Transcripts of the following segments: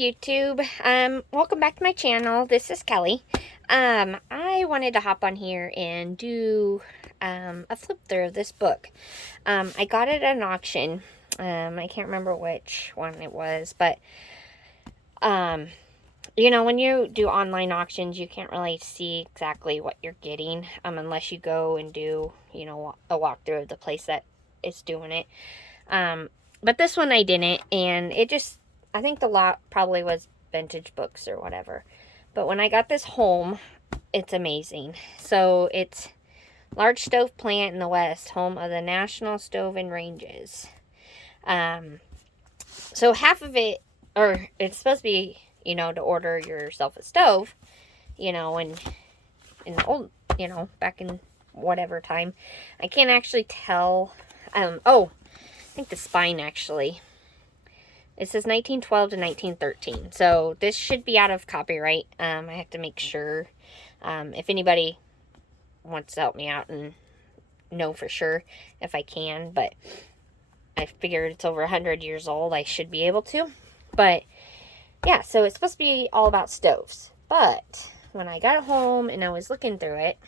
YouTube. Welcome back to my channel. This is Kelly. I wanted to hop on here and do a flip through of this book. I got it at an auction. I can't remember which one it was, but you know, when you do online auctions, you can't really see exactly what you're getting unless you go and do, you know, a walkthrough of the place that is doing it. But this one I didn't, and it just, I think the lot probably was vintage books or whatever. But when I got this home, it's amazing. So it's large stove plant in the West, home of the National Stove and Ranges. So half of it, or it's supposed to be, you know, to order yourself a stove, you know, in the old, you know, back in whatever time. I can't actually tell. Oh, I think the spine actually. It says 1912 to 1913. So this should be out of copyright. I have to make sure. If anybody wants to help me out and know for sure if I can. But I figured it's over 100 years old. I should be able to. But yeah, so it's supposed to be all about stoves. But when I got home and I was looking through it,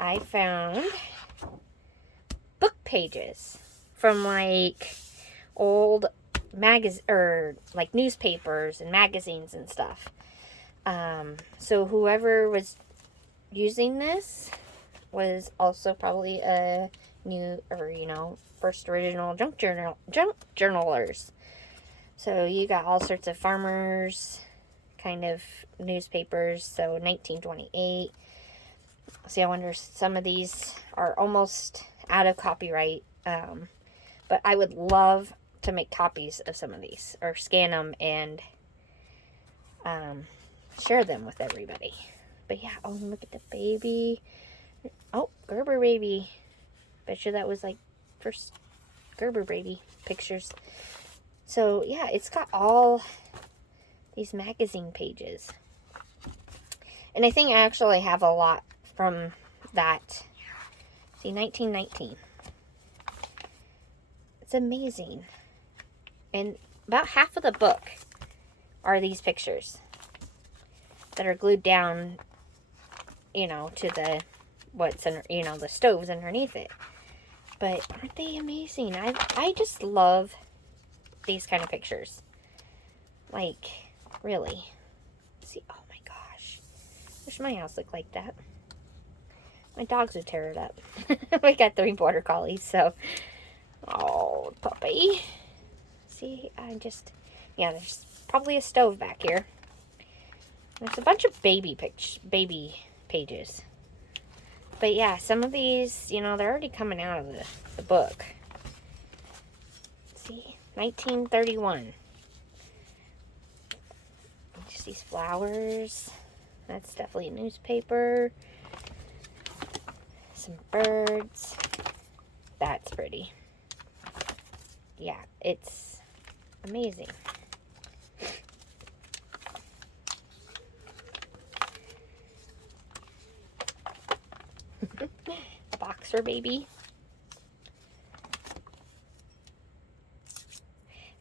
I found book pages from like old like newspapers and magazines and stuff. So whoever was using this was also probably a new, or you know, first original junk journalers. So you got all sorts of farmers kind of newspapers. So 1928. See, I wonder, some of these are almost out of copyright. But I would love to make copies of some of these, or scan them and share them with everybody. But yeah, oh, look at the baby. Oh, Gerber baby. Bet you that was like first Gerber baby pictures. So yeah, it's got all these magazine pages. And I think I actually have a lot from that. See, 1919. It's amazing. And about half of the book are these pictures that are glued down, you know, to the, what's under, you know, the stoves underneath it. But aren't they amazing? I just love these kind of pictures. Like, really. See, oh my gosh. Wish my house looked like that. My dogs would tear it up. We got 3 border collies, so. Oh, puppy. See, yeah, there's probably a stove back here. There's a bunch of baby pages. But yeah, some of these, you know, they're already coming out of the book. See, 1931. Just these flowers. That's definitely a newspaper. Some birds. That's pretty. Yeah, it's amazing. Boxer baby.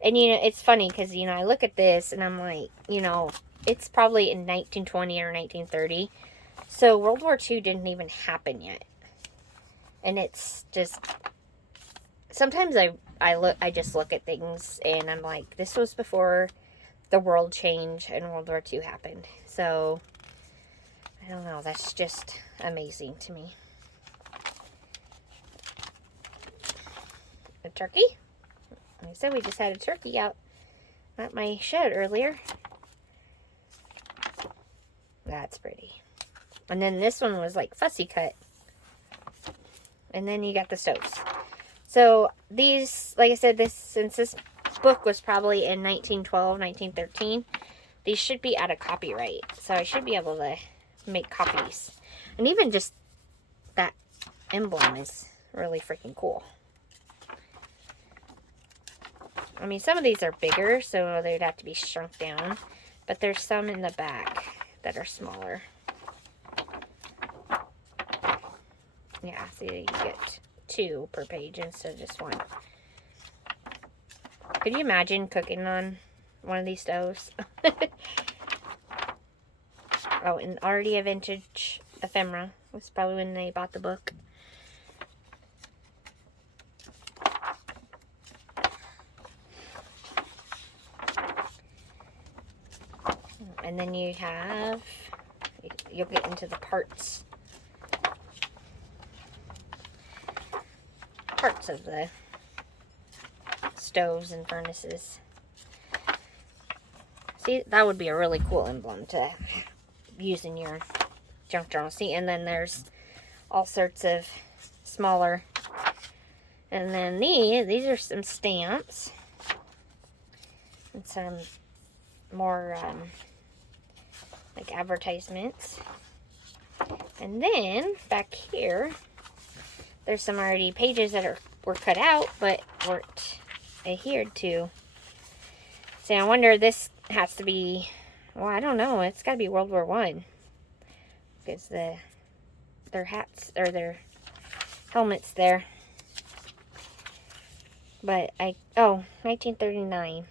And, you know, it's funny because, you know, I look at this and I'm like, you know, it's probably in 1920 or 1930. So World War II didn't even happen yet. And it's just, sometimes I just look at things and I'm like, this was before the world changed and World War II happened. So, I don't know, that's just amazing to me. A turkey? Like I said, we just had a turkey out at my shed earlier. That's pretty. And then this one was like fussy cut. And then you got the stoves. So these, like I said, since this book was probably in 1912, 1913, these should be out of copyright. So I should be able to make copies. And even just that emblem is really freaking cool. I mean, some of these are bigger, so they'd have to be shrunk down. But there's some in the back that are smaller. Yeah, see, you get 2 per page instead of just 1. Could you imagine cooking on one of these stoves. Oh, and already a vintage ephemera. Was probably when they bought the book. And then you have, you'll get into the parts of the stoves and furnaces. See, that would be a really cool emblem to use in your junk journal. See, and then there's all sorts of smaller, and then these are some stamps and some more like advertisements. And then back here there's some already pages that were cut out but weren't adhered to. So I wonder, this has to be, well, I don't know, it's got to be World War I, because their hats or their helmets there. But 1939.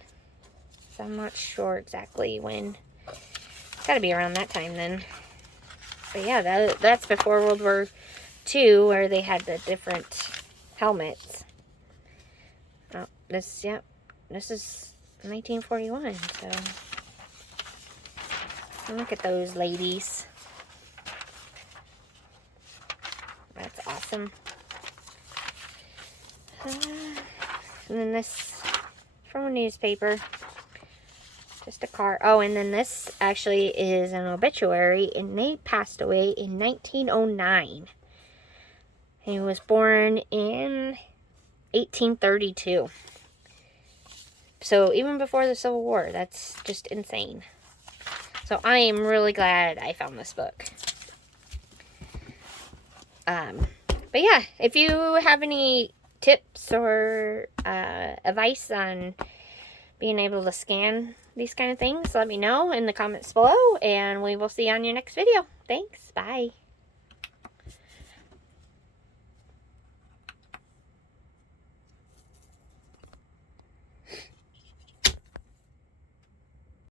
So I'm not sure exactly when. It's got to be around that time then. But yeah, that's before World War II, where they had the different helmets. Oh, this is 1941. So look at those ladies. That's awesome. And then this from a newspaper. Just a card. Oh, and then this actually is an obituary, and they passed away in 1909. He was born in 1832. So even before the Civil War, that's just insane. So I am really glad I found this book. But yeah, if you have any tips or advice on being able to scan these kind of things, let me know in the comments below, and we will see you on your next video. Thanks. Bye.